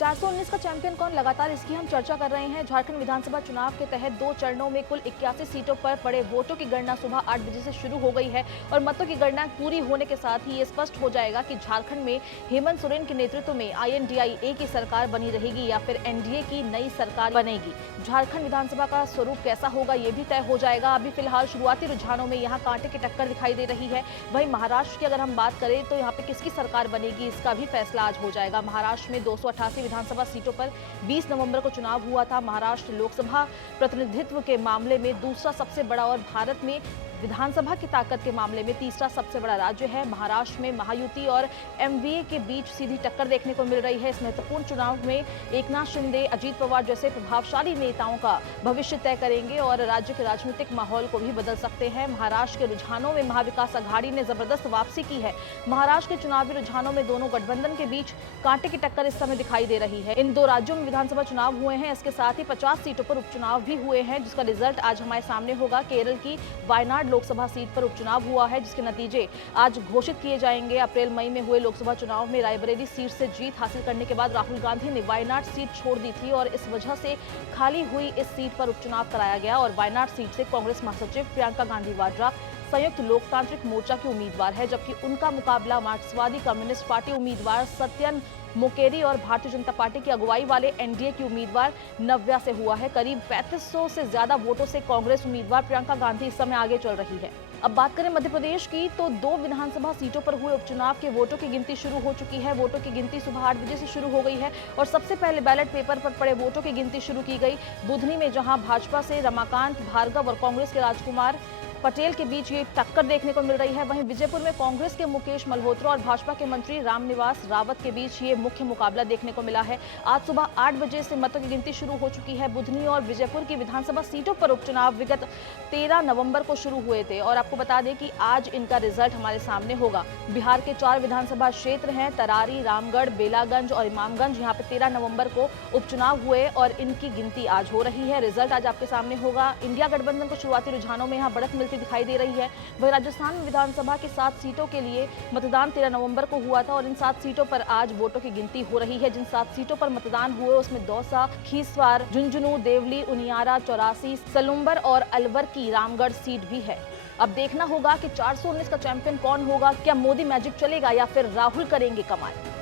419 का चैंपियन कौन, लगातार इसकी हम चर्चा कर रहे हैं। झारखंड विधानसभा चुनाव के तहत 2 चरणों में कुल 81 सीटों पर पड़े वोटों की गणना सुबह 8 बजे से शुरू हो गई है और मतों की गणना पूरी होने के साथ ही ये स्पष्ट हो जाएगा कि झारखंड में हेमंत सोरेन के नेतृत्व में INDIA की सरकार बनी रहेगी या फिर NDA की नई सरकार बनेगी। झारखंड विधानसभा का स्वरूप कैसा होगा ये भी तय हो जाएगा। अभी फिलहाल शुरुआती रुझानों में यहाँ कांटे की टक्कर दिखाई दे रही है। वहीं महाराष्ट्र की अगर हम बात करें तो यहाँ पे किसकी सरकार बनेगी इसका भी फैसला आज हो जाएगा। महाराष्ट्र में 288 विधानसभा सीटों पर 20 नवंबर को चुनाव हुआ था। महाराष्ट्र लोकसभा प्रतिनिधित्व के मामले में दूसरा सबसे बड़ा और भारत में विधानसभा की ताकत के मामले में तीसरा सबसे बड़ा राज्य है। महाराष्ट्र में महायुति और MVA के बीच सीधी टक्कर देखने को मिल रही है। इस महत्वपूर्ण चुनाव में एकनाथ शिंदे, अजीत पवार जैसे प्रभावशाली नेताओं का भविष्य तय करेंगे और राज्य के राजनीतिक माहौल को भी बदल सकते हैं। महाराष्ट्र के रुझानों में महाविकास अघाड़ी ने जबरदस्त वापसी की है। महाराष्ट्र के चुनावी रुझानों में दोनों गठबंधन के बीच कांटे की टक्कर इस समय दिखाई दे रही है। इन 2 राज्यों में विधानसभा चुनाव हुए हैं। इसके साथ ही 50 सीटों पर उपचुनाव भी हुए हैं, जिसका रिजल्ट आज हमारे सामने होगा। केरल की वायनाड लोकसभा सीट पर उपचुनाव हुआ है, जिसके नतीजे आज घोषित किए जाएंगे। अप्रैल मई में हुए लोकसभा चुनाव में रायबरेली सीट से जीत हासिल करने के बाद राहुल गांधी ने वायनाड सीट छोड़ दी थी और इस वजह से खाली हुई इस सीट पर उपचुनाव कराया गया और वायनाड सीट से कांग्रेस महासचिव प्रियंका गांधी वाड्रा संयुक्त लोकतांत्रिक मोर्चा की उम्मीदवार है, जबकि उनका मुकाबला मार्क्सवादी कम्युनिस्ट पार्टी उम्मीदवार सत्यन मोकेरी और भारतीय जनता पार्टी की अगुवाई वाले NDA की उम्मीदवार नव्या से हुआ है। करीब 3500 से ज्यादा वोटों से कांग्रेस उम्मीदवार प्रियंका गांधी इस समय आगे चल रही है। अब बात करें मध्य प्रदेश की तो 2 विधानसभा सीटों पर हुए उपचुनाव के वोटों की गिनती शुरू हो चुकी है। वोटों की गिनती सुबह 8 बजे से शुरू हो गई है और सबसे पहले बैलेट पेपर पर पड़े वोटों की गिनती शुरू की गई। बुधनी में जहां भाजपा से रमाकांत भार्गव और कांग्रेस के राजकुमार पटेल के बीच ये टक्कर देखने को मिल रही है। वहीं विजयपुर में कांग्रेस के मुकेश मल्होत्रा और भाजपा के मंत्री रामनिवास रावत के बीच ये मुख्य मुकाबला देखने को मिला है। आज सुबह 8 बजे से मतों की गिनती शुरू हो चुकी है। बुधनी और विजयपुर की विधानसभा सीटों पर उपचुनाव विगत 13 नवंबर को शुरू हुए थे और आपको बता दें कि आज इनका रिजल्ट हमारे सामने होगा। बिहार के 4 विधानसभा क्षेत्र हैं, तरारी, रामगढ़, बेलागंज और इमामगंज। यहाँ पे 13 नवंबर को उपचुनाव हुए और इनकी गिनती आज हो रही है। रिजल्ट आज आपके सामने होगा। इंडिया गठबंधन को शुरुआती रुझानों में यहाँ बढ़त दिखाई दे रही है। वहीं राजस्थान में विधानसभा की 7 सीटों के लिए मतदान 13 नवंबर को हुआ था और इन 7 सीटों पर आज वोटों की गिनती हो रही है। जिन 7 सीटों पर मतदान हुए उसमें दौसा, खीसवार, झुंझुनू, देवली, उनियारा, चौरासी, सलुम्बर और अलवर की रामगढ़ सीट भी है। अब देखना होगा कि 419 का चैंपियन कौन होगा। क्या मोदी मैजिक चलेगा या फिर राहुल करेंगे कमाल।